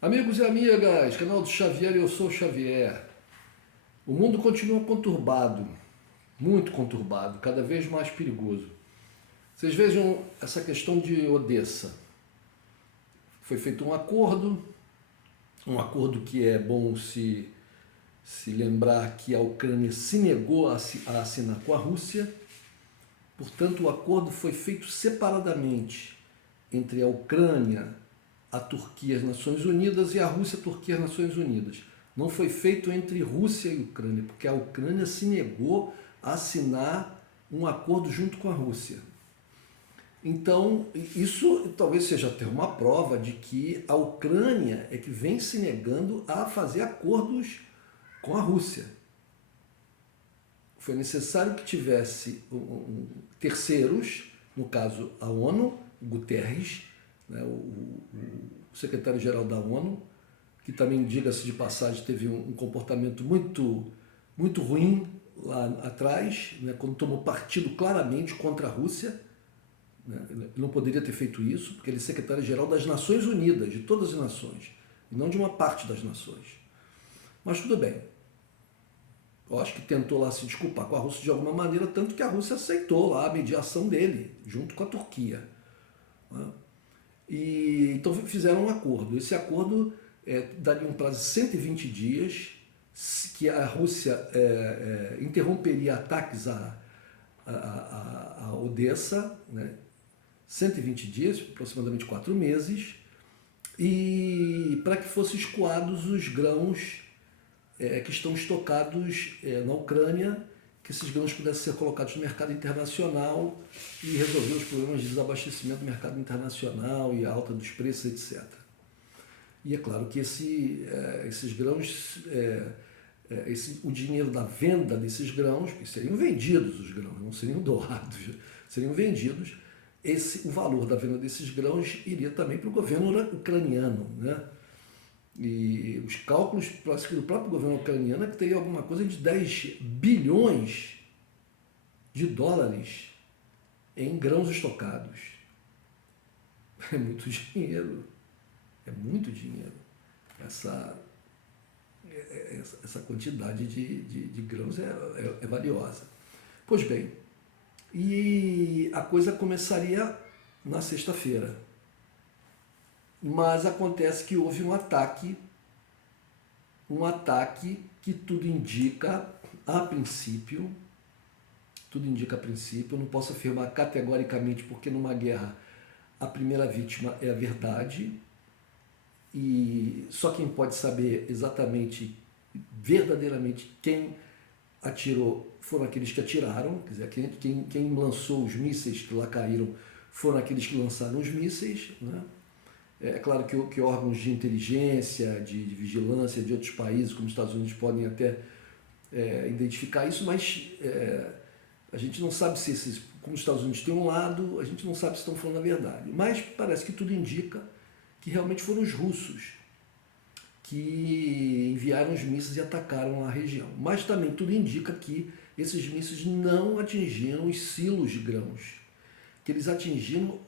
Amigos e amigas, canal do Xavier, eu sou o Xavier. O mundo continua conturbado, muito conturbado, cada vez mais perigoso. Vocês vejam essa questão de Odessa. Foi feito um acordo que é bom se lembrar que a Ucrânia se negou a assinar com a Rússia. Portanto, o acordo foi feito separadamente entre a Ucrânia, a Turquia, as Nações Unidas e a Rússia, a Turquia, as Nações Unidas. Não foi feito entre Rússia e Ucrânia, porque a Ucrânia se negou a assinar um acordo junto com a Rússia. Então, isso talvez seja até uma prova de que a Ucrânia é que vem se negando a fazer acordos com a Rússia. Foi necessário que tivesse terceiros, no caso a ONU, Guterres, né, o secretário-geral da ONU, que também, diga-se de passagem, teve um comportamento muito ruim lá atrás, né, quando tomou partido claramente contra a Rússia. Né, ele não poderia ter feito isso, porque ele é secretário-geral das Nações Unidas, de todas as nações, e não de uma parte das nações. Mas tudo bem. Eu acho que tentou lá se desculpar com a Rússia de alguma maneira, tanto que a Rússia aceitou lá a mediação dele, junto com a Turquia. Né? E então fizeram um acordo. Esse acordo daria um prazo de 120 dias, que a Rússia interromperia ataques a Odessa, né? 120 dias, aproximadamente 4 meses, e para que fossem escoados os grãos que estão estocados na Ucrânia, que esses grãos pudessem ser colocados no mercado internacional e resolver os problemas de desabastecimento do mercado internacional e a alta dos preços, etc. E é claro que esses grãos, o dinheiro da venda desses grãos, que seriam vendidos os grãos, não seriam doados, seriam vendidos, o valor da venda desses grãos iria também para o governo ucraniano, né? E os cálculos do próprio governo ucraniano é que teria alguma coisa de 10 bilhões de dólares em grãos estocados. É muito dinheiro. É muito dinheiro. Essa quantidade de grãos é valiosa. Pois bem, e a coisa começaria na sexta-feira. Mas acontece que houve um ataque que tudo indica a princípio, eu não posso afirmar categoricamente, porque numa guerra a primeira vítima é a verdade, e só quem pode saber exatamente, verdadeiramente, quem atirou foram aqueles que atiraram, quer dizer, quem lançou os mísseis que lá caíram foram aqueles que lançaram os mísseis, né? É claro que órgãos de inteligência, de vigilância de outros países, como os Estados Unidos, podem até identificar isso, mas a gente não sabe se como os Estados Unidos têm um lado, a gente não sabe se estão falando a verdade. Mas parece que tudo indica que realmente foram os russos que enviaram os mísseis e atacaram a região. Mas também tudo indica que esses mísseis não atingiram os silos de grãos, que eles atingiram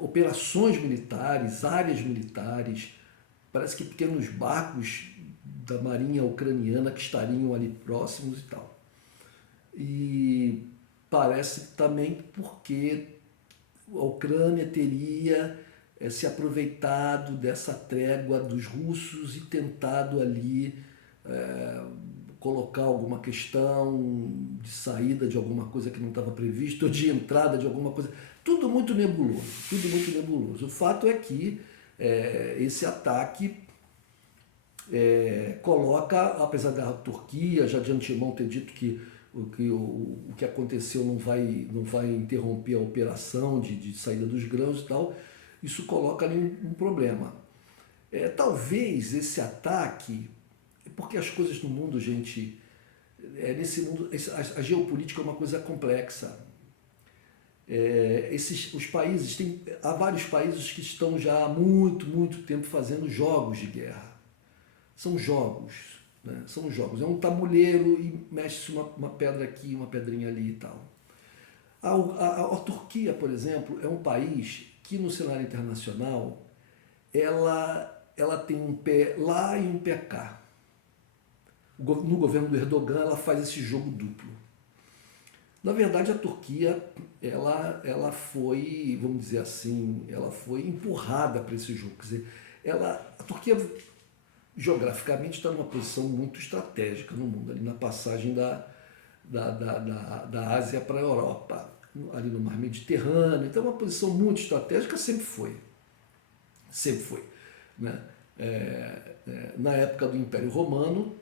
operações militares, áreas militares, parece que pequenos barcos da marinha ucraniana que estariam ali próximos e tal. E parece também porque a Ucrânia teria se aproveitado dessa trégua dos russos e tentado ali colocar alguma questão de saída de alguma coisa que não estava previsto, ou de entrada de alguma coisa. Tudo muito nebuloso, tudo muito nebuloso. O fato é que esse ataque coloca, apesar da Turquia já de antemão ter dito que o que aconteceu não vai interromper a operação de saída dos grãos e tal, isso coloca ali um problema. Talvez esse ataque, porque as coisas no mundo, gente, nesse mundo, a geopolítica é uma coisa complexa. Os países, há vários países que estão já há muito tempo fazendo jogos de guerra. São jogos, né? São jogos. É um tabuleiro e mexe-se uma pedra aqui, uma pedrinha ali e tal. A Turquia, por exemplo, é um país que no cenário internacional ela tem um pé lá e um pé cá. No governo do Erdogan, ela faz esse jogo duplo. Na verdade, a Turquia, ela foi, vamos dizer assim, ela foi empurrada para esse jogo. Quer dizer, a Turquia, geograficamente, está numa posição muito estratégica no mundo, ali na passagem da Ásia para a Europa, ali no Mar Mediterrâneo. Então, é uma posição muito estratégica, sempre foi. Sempre foi. Né? Na época do Império Romano,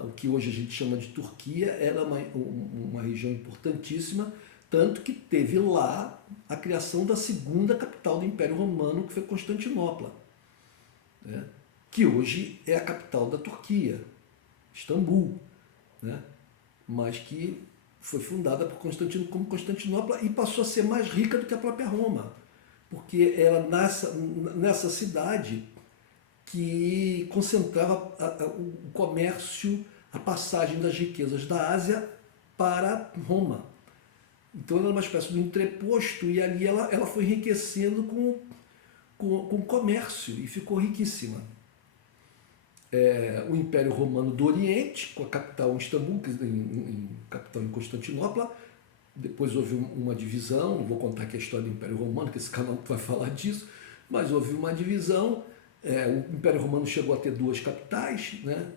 o que hoje a gente chama de Turquia era uma região importantíssima, tanto que teve lá a criação da segunda capital do Império Romano, que foi Constantinopla, né? Que hoje é a capital da Turquia, Istambul, né? Mas que foi fundada por Constantino como Constantinopla e passou a ser mais rica do que a própria Roma, porque era nessa cidade que concentrava o comércio, a passagem das riquezas da Ásia para Roma. Então era uma espécie de entreposto e ali ela foi enriquecendo com o comércio e ficou riquíssima. O Império Romano do Oriente, com a capital em Istambul, capital em Constantinopla. Depois houve uma divisão, não vou contar aqui a história do Império Romano, que esse canal vai falar disso, mas houve uma divisão. O Império Romano chegou a ter duas capitais, né?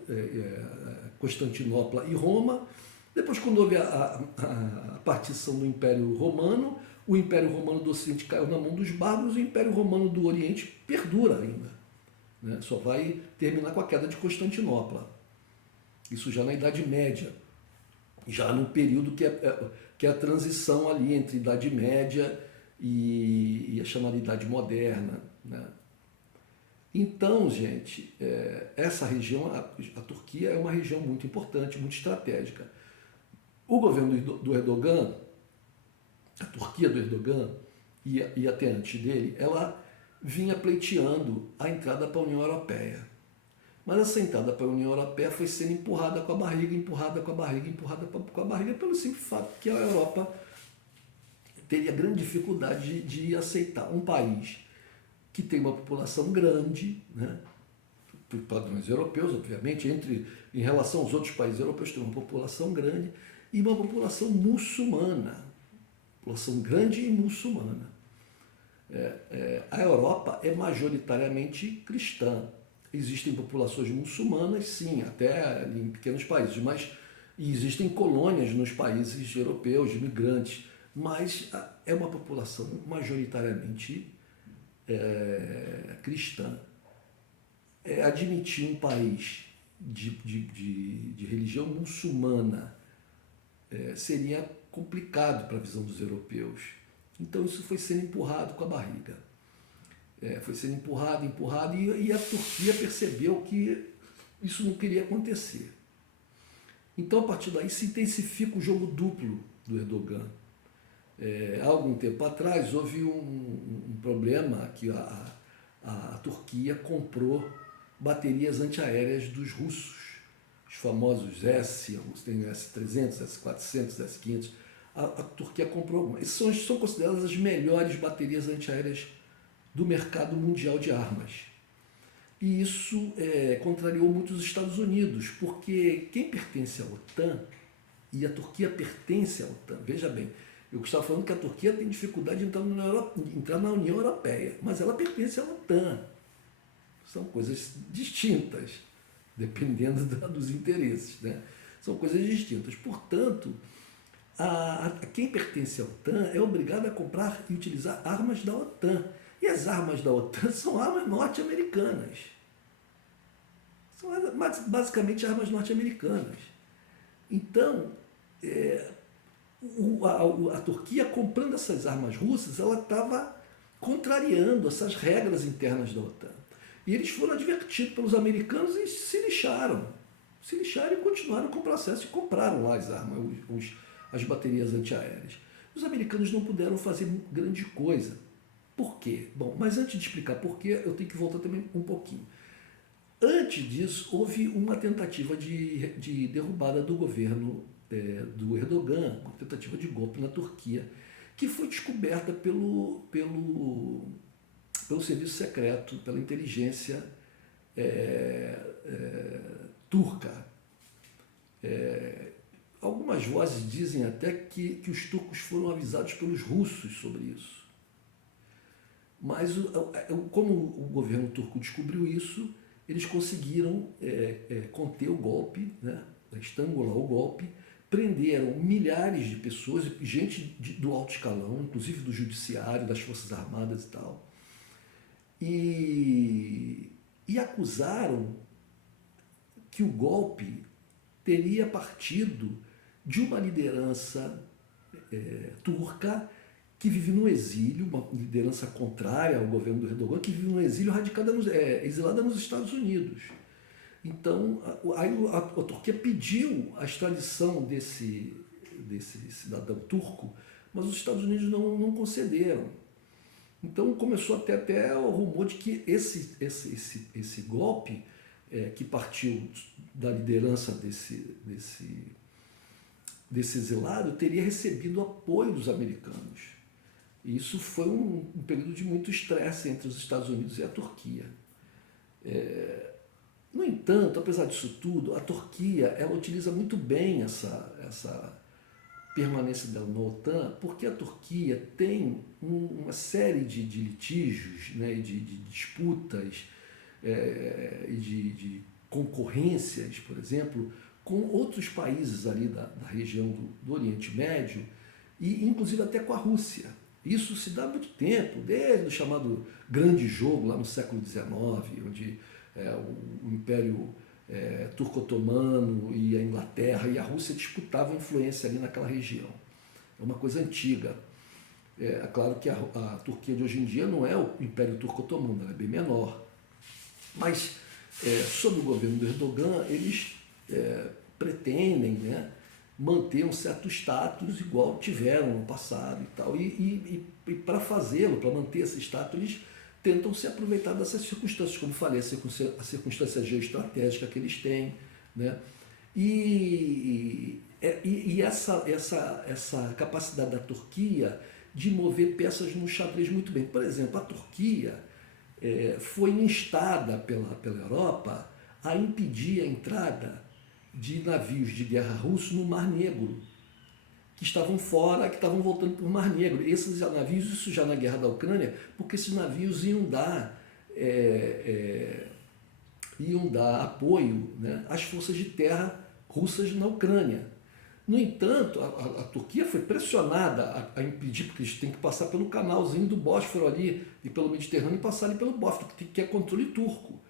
Constantinopla e Roma. Depois, quando houve a partição do Império Romano, o Império Romano do Ocidente caiu na mão dos bárbaros e o Império Romano do Oriente perdura ainda, né? Só vai terminar com a queda de Constantinopla. Isso já na Idade Média, já no período que é a transição ali entre Idade Média e a chamada Idade Moderna, né? Então, gente, essa região, a Turquia é uma região muito importante, muito estratégica. O governo do Erdogan, a Turquia do Erdogan, e até antes dele, ela vinha pleiteando a entrada para a União Europeia. Mas essa entrada para a União Europeia foi sendo empurrada com a barriga, empurrada com a barriga, empurrada com a barriga, pelo simples fato que a Europa teria grande dificuldade de aceitar um país que tem uma população grande, né, por padrões europeus, obviamente, em relação aos outros países europeus, tem uma população grande e uma população muçulmana, população grande e muçulmana. A Europa é majoritariamente cristã. Existem populações muçulmanas, sim, até em pequenos países, mas existem colônias nos países europeus, de imigrantes, mas é uma população majoritariamente cristã. Admitir um país de religião muçulmana seria complicado para a visão dos europeus. Então isso foi sendo empurrado com a barriga. Foi sendo empurrado, e a Turquia percebeu que isso não queria acontecer. Então, a partir daí, se intensifica o jogo duplo do Erdogan. Há algum tempo atrás, houve um problema que a Turquia comprou baterias antiaéreas dos russos, os famosos tem S-300, S-400, S-500. A Turquia comprou algumas. São consideradas as melhores baterias antiaéreas do mercado mundial de armas. E isso contrariou muito os Estados Unidos, porque quem pertence à OTAN, e a Turquia pertence à OTAN, veja bem, eu estava falando que a Turquia tem dificuldade de entrar na União Europeia, mas ela pertence à OTAN. São coisas distintas, dependendo dos interesses, né? São coisas distintas. Portanto, quem pertence à OTAN é obrigado a comprar e utilizar armas da OTAN. E as armas da OTAN são armas norte-americanas. São basicamente armas norte-americanas. Então, a Turquia, comprando essas armas russas, ela estava contrariando essas regras internas da OTAN. E eles foram advertidos pelos americanos e se lixaram. Se lixaram e continuaram com o processo e compraram lá as armas, as baterias antiaéreas. Os americanos não puderam fazer grande coisa. Por quê? Bom, mas antes de explicar por quê, eu tenho que voltar também um pouquinho. Antes disso, houve uma tentativa de derrubada do governo do Erdogan, uma tentativa de golpe na Turquia, que foi descoberta pelo pelo serviço secreto, pela inteligência turca. Algumas vozes dizem até que os turcos foram avisados pelos russos sobre isso. Mas, como o governo turco descobriu isso, eles conseguiram conter o golpe, né, estrangular o golpe, prenderam milhares de pessoas, gente do alto escalão, inclusive do judiciário, das Forças Armadas e tal, e acusaram que o golpe teria partido de uma liderança turca que vive no exílio, uma liderança contrária ao governo do Erdogan, que vive no exílio radicada, exilada nos Estados Unidos. Então, a Turquia pediu a extradição desse cidadão turco, mas os Estados Unidos não concederam. Então, começou até o rumor de que esse golpe, que partiu da liderança desse exilado, teria recebido apoio dos americanos. E isso foi um período de muito estresse entre os Estados Unidos e a Turquia. No entanto, apesar disso tudo, a Turquia ela utiliza muito bem essa permanência dela na OTAN, porque a Turquia tem uma série de litígios, né, de disputas e de concorrências, por exemplo, com outros países ali da região do Oriente Médio e inclusive até com a Rússia. Isso se dá há muito tempo, desde o chamado Grande Jogo, lá no século XIX, onde o Império Turco-Otomano e a Inglaterra e a Rússia disputavam influência ali naquela região. É uma coisa antiga. É claro que a Turquia de hoje em dia não é o Império Turco-Otomano, ela é bem menor. Mas, sob o governo do Erdogan, eles pretendem, né, manter um certo status igual tiveram no passado e tal. E para fazê-lo, para manter esse status, eles tentam se aproveitar dessas circunstâncias, como falei, a circunstância geoestratégica que eles têm, né? E essa capacidade da Turquia de mover peças no xadrez muito bem. Por exemplo, a Turquia foi instada pela Europa a impedir a entrada de navios de guerra russos no Mar Negro, que estavam fora, que estavam voltando para o Mar Negro. Esses navios, isso já na guerra da Ucrânia, porque esses navios iam dar apoio, né, às forças de terra russas na Ucrânia. No entanto, a Turquia foi pressionada a impedir, porque eles têm que passar pelo canalzinho do Bósforo ali, e pelo Mediterrâneo e passar ali pelo Bósforo, que é controle turco.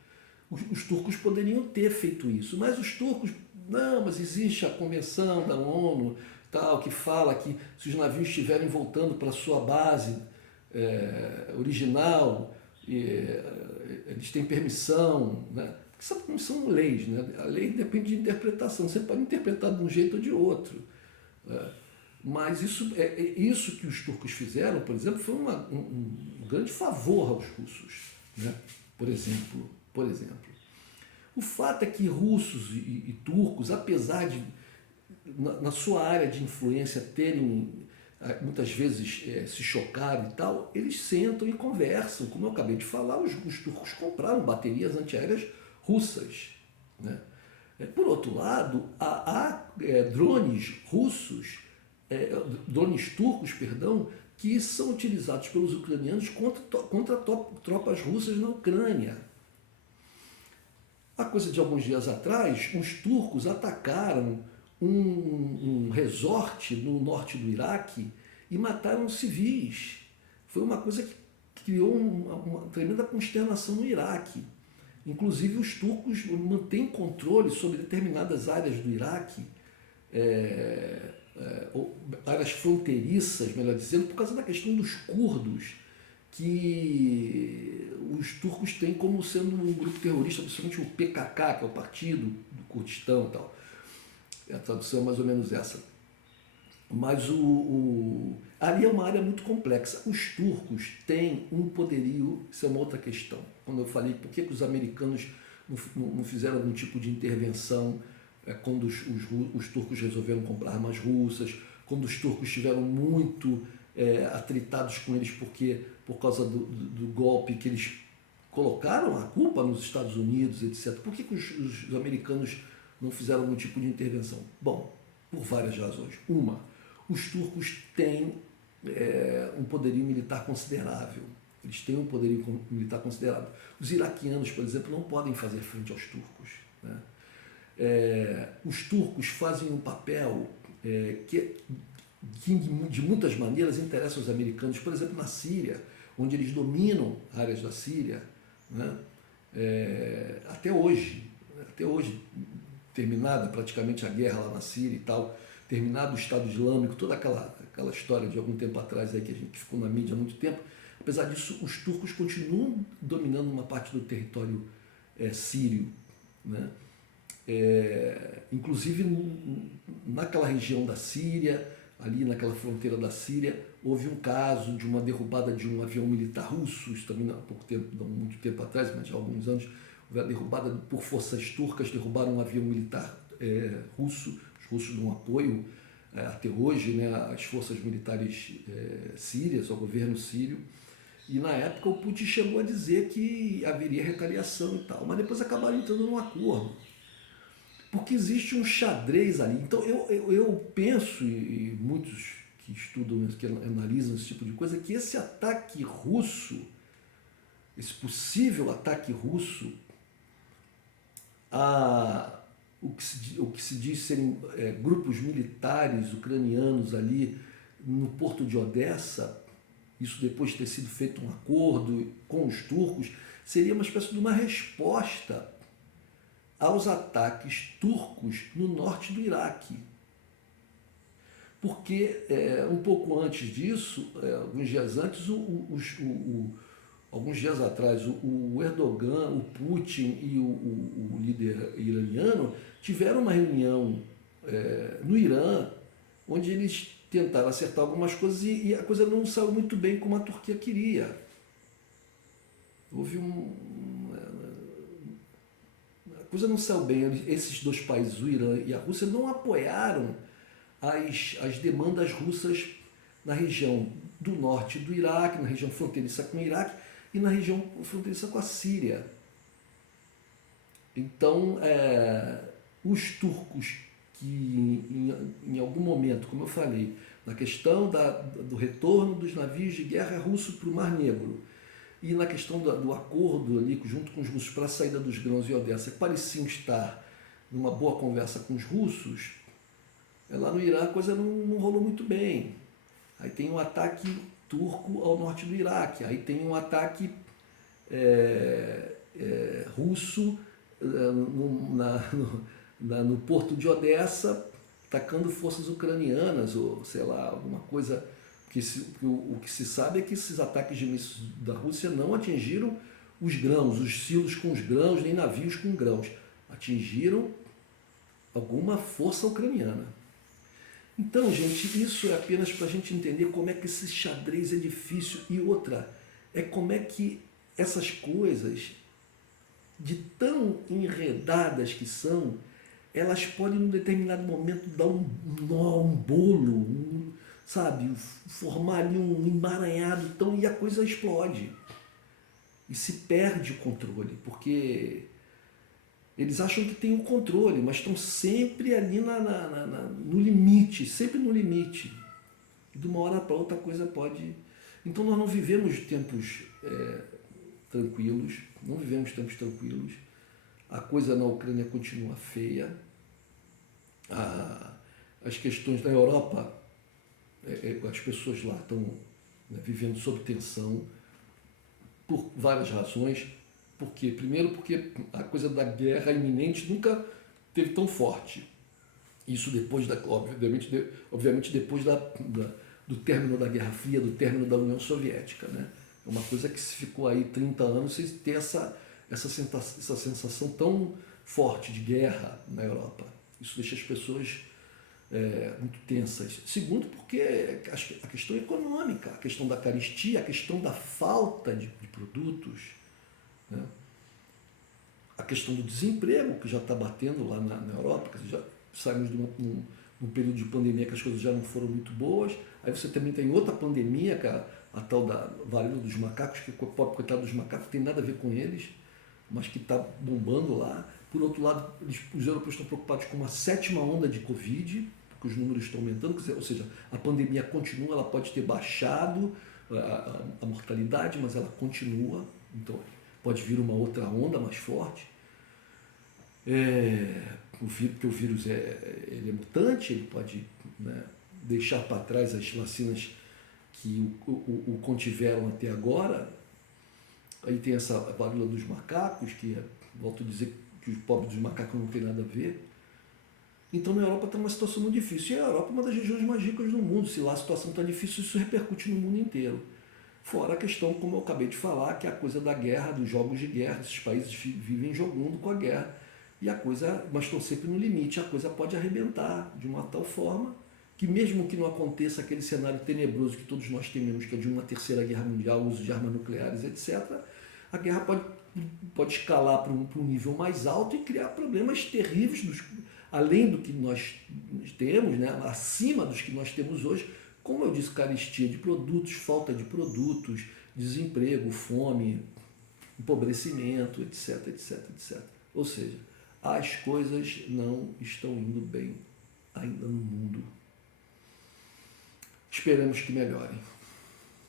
Os turcos poderiam ter feito isso, mas os turcos, não, mas existe a convenção da ONU, tal, que fala que se os navios estiverem voltando para a sua base original, eles têm permissão, né? Porque são leis, né? A lei depende de interpretação, você pode interpretar de um jeito ou de outro. Mas isso que os turcos fizeram, por exemplo, foi um grande favor aos russos, né? Por exemplo. O fato é que russos e turcos, apesar de, na sua área de influência, terem muitas vezes se chocado e tal, eles sentam e conversam. Como eu acabei de falar, os turcos compraram baterias antiaéreas russas, né? Por outro lado, há drones russos, drones turcos, perdão, que são utilizados pelos ucranianos contra tropas russas na Ucrânia. Há coisa de alguns dias atrás, os turcos atacaram um resort no norte do Iraque e mataram civis. Foi uma coisa que criou uma tremenda consternação no Iraque. Inclusive, os turcos mantêm controle sobre determinadas áreas do Iraque, áreas fronteiriças, melhor dizendo, por causa da questão dos curdos, que os turcos têm como sendo um grupo terrorista, principalmente o PKK, que é o Partido do Kurdistão e tal. A tradução é mais ou menos essa. Mas ali é uma área muito complexa. Os turcos têm um poderio, isso é uma outra questão. Quando eu falei por que os americanos não fizeram algum tipo de intervenção quando os turcos resolveram comprar armas russas, quando os turcos estiveram muito atritados com eles por causa do golpe que eles colocaram a culpa nos Estados Unidos, etc. Por que os americanos não fizeram algum tipo de intervenção? Bom, por várias razões. Uma, os turcos têm um poderio militar considerável. Eles têm um poderio militar considerável. Os iraquianos, por exemplo, não podem fazer frente aos turcos, né? Os turcos fazem um papel que de muitas maneiras interessa aos americanos, por exemplo, na Síria, onde eles dominam áreas da Síria, né? Até hoje, terminada praticamente a guerra lá na Síria e tal, terminado o Estado Islâmico, toda aquela história de algum tempo atrás aí que ficou na mídia há muito tempo. Apesar disso, os turcos continuam dominando uma parte do território sírio, né? Inclusive naquela região da Síria, ali naquela fronteira da Síria, houve um caso de uma derrubada de um avião militar russo, isso também há pouco tempo, não muito tempo atrás, mas há alguns anos, houve a derrubada por forças turcas, derrubaram um avião militar russo, os russos dão apoio até hoje, né, às forças militares sírias, ao governo sírio, e na época o Putin chegou a dizer que haveria retaliação e tal, mas depois acabaram entrando num acordo. Porque existe um xadrez ali. Então eu penso, e muitos que estudam, que analisam esse tipo de coisa, que esse ataque russo, esse possível ataque russo a o que se diz serem grupos militares ucranianos ali no porto de Odessa, isso depois de ter sido feito um acordo com os turcos, seria uma espécie de uma resposta aos ataques turcos no norte do Iraque. Porque um pouco antes disso, alguns dias antes, alguns dias atrás, o Erdogan, o Putin e o líder iraniano tiveram uma reunião no Irã, onde eles tentaram acertar algumas coisas e a coisa não saiu muito bem como a Turquia queria. Houve a coisa não saiu bem. Esses dois países, o Irã e a Rússia, não apoiaram as demandas russas na região do norte do Iraque, na região fronteiriça com o Iraque e na região fronteiriça com a Síria. Então, os turcos que em algum momento, como eu falei, na questão do retorno dos navios de guerra russos para o Mar Negro, e na questão do acordo ali junto com os russos para a saída dos grãos em Odessa, que pareciam estar numa boa conversa com os russos, lá no Irã a coisa não rolou muito bem. Aí tem um ataque turco ao norte do Iraque, aí tem um ataque russo no porto de Odessa, atacando forças ucranianas, ou sei lá, alguma coisa. O que se sabe é que esses ataques de mísseis da Rússia não atingiram os grãos, os silos com os grãos, nem navios com grãos. Atingiram alguma força ucraniana. Então, gente, isso é apenas para a gente entender como é que esse xadrez é difícil. E outra, como é que essas coisas, de tão enredadas que são, elas podem, num determinado momento, dar um nó, um bolo, sabe, formar ali um emaranhado, e a coisa explode. E se perde o controle, porque eles acham que tem o controle, mas estão sempre ali no limite, sempre no limite. E de uma hora para outra a coisa pode... Então nós não vivemos tempos tranquilos, não vivemos tempos tranquilos. A coisa na Ucrânia continua feia. As questões na Europa, as pessoas lá estão vivendo sob tensão por várias razões. Por quê? Primeiro porque a coisa da guerra iminente nunca teve tão forte. Isso depois, obviamente depois do término da Guerra Fria, do término da União Soviética, né? É uma coisa que se ficou aí 30 anos sem ter essa sensação tão forte de guerra na Europa. Isso deixa as pessoas muito tensas. Segundo, porque a questão econômica, a questão da carestia, a questão da falta de produtos, né? A questão do desemprego, que já está batendo lá na Europa, que já saímos de num período de pandemia que as coisas já não foram muito boas. Aí você também tem outra pandemia, que é a tal da varíola dos macacos, que o pobre coitado dos macacos não tem nada a ver com eles, mas que está bombando lá. Por outro lado, os europeus estão preocupados com uma sétima onda de Covid, porque os números estão aumentando, ou seja, a pandemia continua, ela pode ter baixado a mortalidade, mas ela continua, então pode vir uma outra onda mais forte. Porque o vírus ele é mutante, ele pode, né, deixar para trás as vacinas que o contiveram até agora. Aí tem essa varíola dos macacos, que volto a dizer que os pobres dos macacos não tem nada a ver. Então na Europa está uma situação muito difícil. E a Europa é uma das regiões mais ricas do mundo. Se lá a situação está difícil, isso repercute no mundo inteiro. Fora a questão, como eu acabei de falar, que é a coisa da guerra, dos jogos de guerra. Esses países vivem jogando com a guerra. E a coisa, mas estão sempre no limite, a coisa pode arrebentar de uma tal forma que mesmo que não aconteça aquele cenário tenebroso que todos nós tememos, que é de uma terceira guerra mundial, uso de armas nucleares, etc., a guerra pode escalar para um nível mais alto e criar problemas terríveis, além do que nós temos, né, acima dos que nós temos hoje, como eu disse, carestia de produtos, falta de produtos, desemprego, fome, empobrecimento, etc, etc, etc. Ou seja, as coisas não estão indo bem ainda no mundo. Esperamos que melhorem.